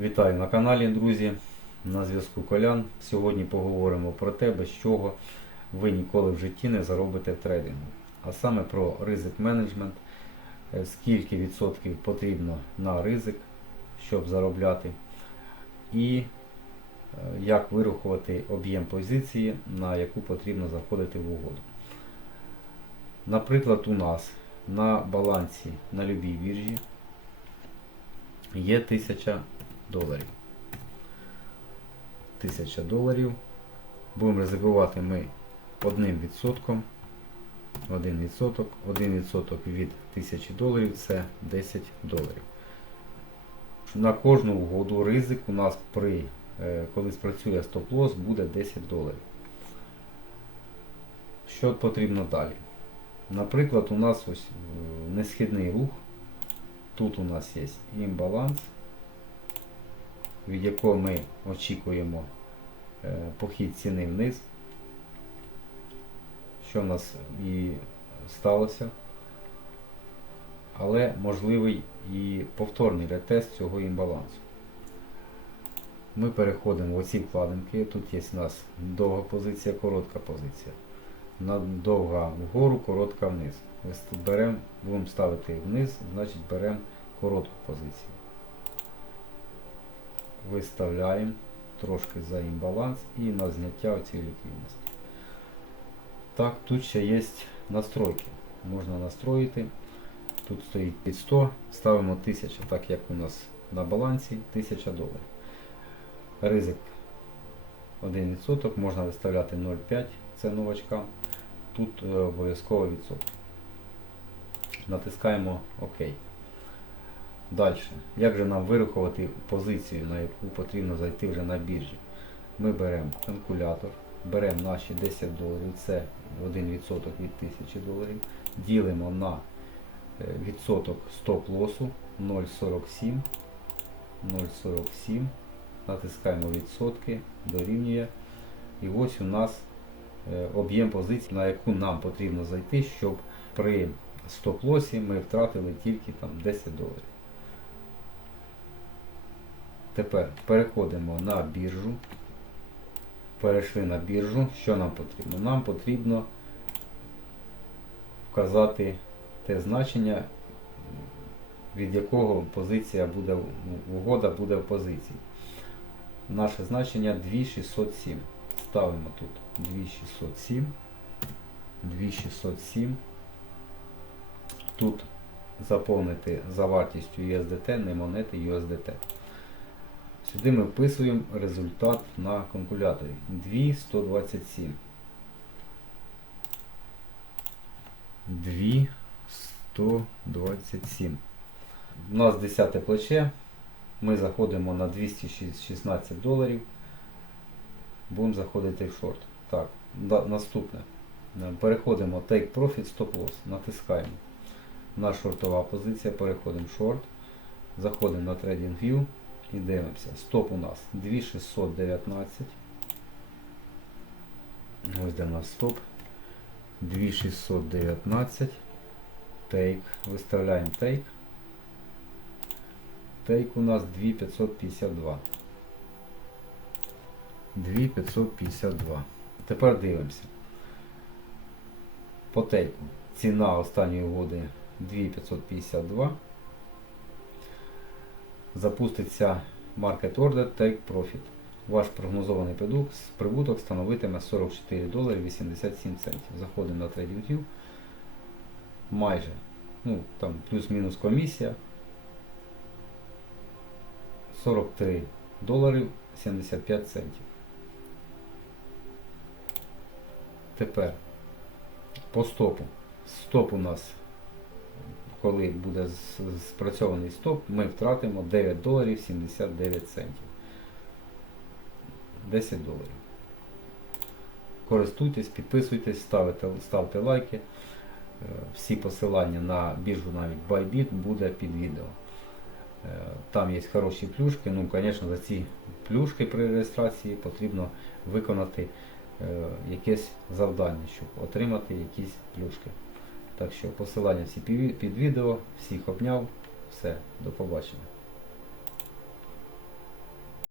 Вітаю на каналі, друзі. На зв'язку Колян. Сьогодні поговоримо про те, без чого ви ніколи в житті не заробите трейдингу. А саме про ризик менеджмент, е, скільки відсотків потрібно на ризик, щоб заробляти, і е, як вирахувати об'єм позиції, на яку потрібно заходити в угоду. Наприклад, у нас на балансі на любій біржі є 1000 доларів. 1000 доларів. Будемо ризикувати ми одним відсотком. 1%, 1% від 1000 доларів це 10 доларів. На кожну угоду ризик у нас при, е, коли спрацює стоп-лосс, буде 10 доларів. Що потрібно далі? Наприклад, у нас ось е, несхідний рух. Тут у нас є імбаланс, від якого ми очікуємо е, похід ціни вниз, що в нас і сталося. Але можливий і повторний ретест цього імбалансу. Ми переходимо в оці вкладинки. Тут є у нас довга позиція, коротка позиція. Довга вгору, коротка вниз. Беремо, будемо ставити вниз, значить беремо коротку позицію. Виставляємо трошки за імбаланс і на зняття цієї ліквідності. Так, тут ще є настройки. Можна настроїти. Тут стоїть під 100, ставимо 1000, так як у нас на балансі 1000 доларів. Ризик 1%, можна виставляти 0,5, це новачкам. Тут е, обов'язково відсоток. Натискаємо ОК. Далі. Як же нам вирахувати позицію, на яку потрібно зайти вже на біржі? Ми беремо калькулятор, беремо наші 10 доларів, це 1% від 1000 доларів, ділимо на е, відсоток стоп-лосу 0,47. 0,47. Натискаємо відсотки, дорівнює. І ось у нас е, об'єм позицій, на яку нам потрібно зайти, щоб при стоп-лосі ми втратили тільки там 10 доларів. Тепер переходимо на біржу. Перейшли на біржу. Що нам потрібно? Нам потрібно вказати те значення, від якого позиція буде, угода буде в позиції. Наше значення 2607. Ставимо тут 2607. 2607. Тут заповнити за вартістю USDT, не монети USDT. Сюди ми вписуємо результат на калькуляторі 2,127. 2,127. У нас 10 плече. Ми заходимо на 216 доларів. Будемо заходити в шорт. Так, наступне. Переходимо Take Profit Stop Loss. Натискаємо на шортова позиція, переходимо в шорт. Заходимо на TradingView і дивимося. Стоп у нас 2619. Ось де у нас стоп. 2619. Take. Виставляємо take. Тейк у нас 2552. 2552. Тепер дивимося. По тейку. Ціна останньої угоди 2552. Запуститься Market Order Take Profit. Ваш прогнозований прибуток, прибуток становитиме 44 долари 87 центів. Заходимо на TradingView. Майже. Ну, там плюс-мінус комісія. 43 доларів 75 центів. Тепер по стопу. Стоп у нас, коли буде спрацьований стоп, ми втратимо 9 доларів 79 центів. 10 доларів. Користуйтесь, підписуйтесь, ставте, ставте лайки. Всі посилання на біржу навіть Bybit буде під відео. Там є хороші плюшки. Ну, звісно, за ці плюшки при реєстрації потрібно виконати е, якесь завдання, щоб отримати якісь плюшки. Так що посилання всі під відео, всіх обняв, все, до побачення.